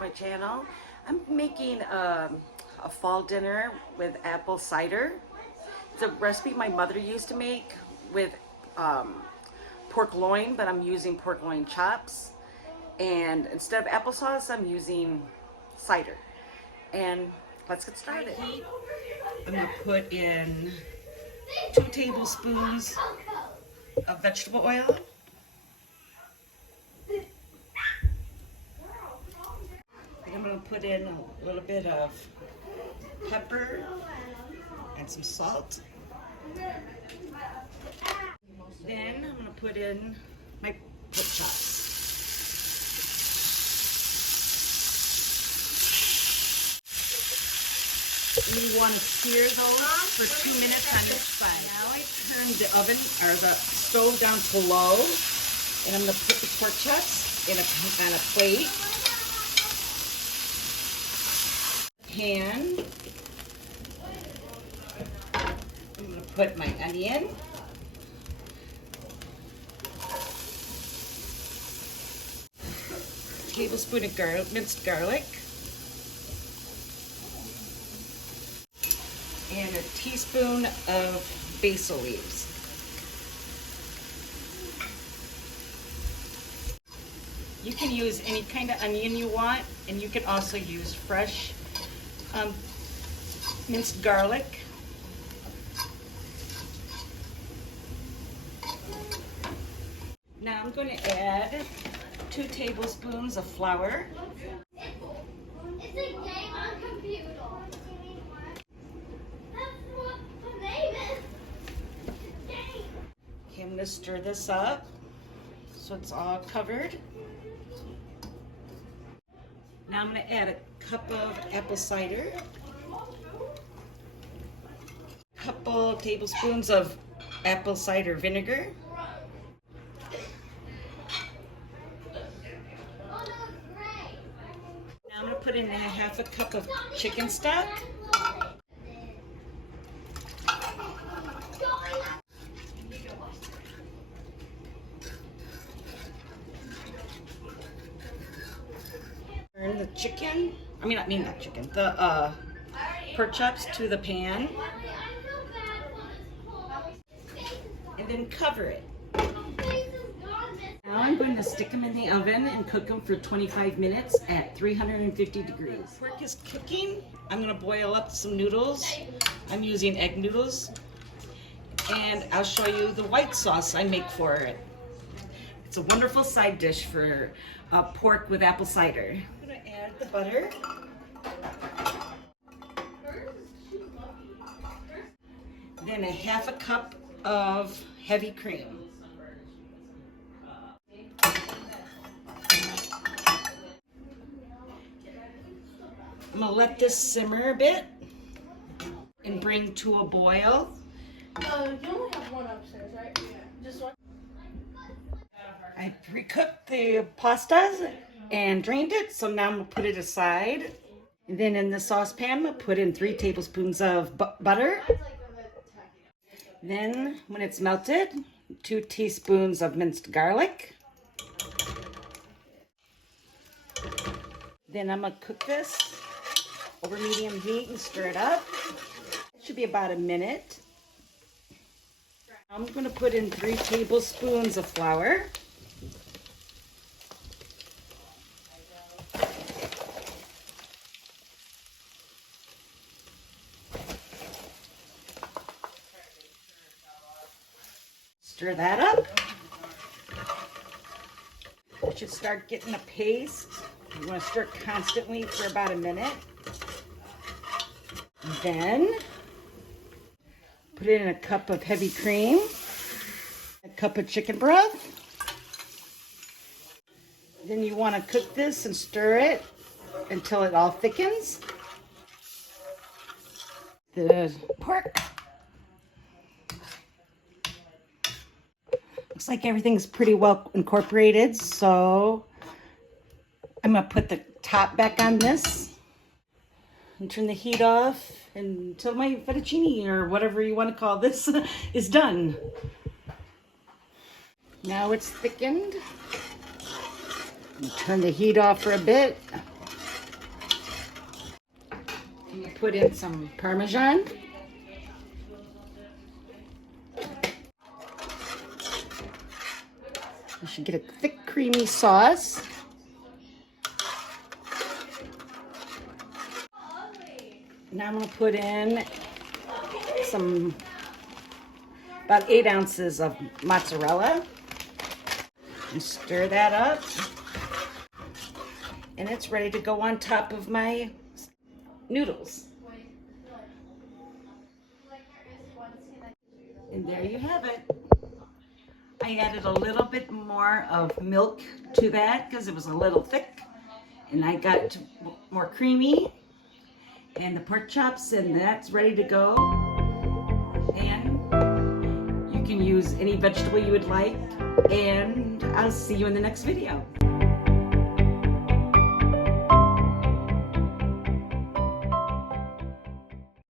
to my channel. I'm making a fall dinner with apple cider. It's a recipe my mother used to make with pork loin, but I'm using pork loin chops. And instead of applesauce, I'm using cider. And let's get started. I'm gonna put in 2 tablespoons of vegetable oil. I'm going to put in a little bit of pepper and some salt. Then I'm going to put in my pork chops. You want to sear those for 2 minutes on each side. Now I turn the oven or the stove down to low, and I'm going to put the pork chops on a plate. Pan. I'm going to put my onion. A tablespoon of minced garlic. And a teaspoon of basil leaves. You can use any kind of onion you want, and you can also use fresh minced garlic. Now I'm going to add 2 tablespoons of flour. It's a game on computer. That's what the name is. Game. Okay, I'm going to stir this up so it's all covered. Now I'm going to add a cup of apple cider, a couple tablespoons of apple cider vinegar, now I'm going to put in half a cup of chicken stock, turn the the pork chops to the pan, and then cover it. Now I'm going to stick them in the oven and cook them for 25 minutes at 350 degrees. Pork is cooking. I'm going to boil up some noodles. I'm using egg noodles, and I'll show you the white sauce I make for it. It's a wonderful side dish for pork with apple cider. I'm going to add the butter. Then a half a cup of heavy cream. I'm going to let this simmer a bit and bring to a boil. You only have one upstairs, right? Yeah. Just one. I pre-cooked the pasta and drained it, so now I'm going to put it aside. And then in the saucepan, I'm going to put in 3 tablespoons of butter. Then, when it's melted, 2 teaspoons of minced garlic. Then I'm going to cook this over medium heat and stir it up. It should be about a minute. I'm going to put in 3 tablespoons of flour. Stir that up. It should start getting a paste. You want to stir it constantly for about a minute. Then put in a cup of heavy cream, a cup of chicken broth. Then you want to cook this and stir it until it all thickens. The pork. Looks like everything's pretty well incorporated, so I'm going to put the top back on this and turn the heat off until my fettuccine, or whatever you want to call this, is done. Now it's thickened. Turn the heat off for a bit. put in some Parmesan. You should get a thick, creamy sauce. Now I'm going to put in about 8 ounces of mozzarella. And stir that up. And it's ready to go on top of my noodles. And there you have it. I added a little bit more of milk to that because it was a little thick. And I got more creamy. And the pork chops, and that's ready to go. And you can use any vegetable you would like. And I'll see you in the next video.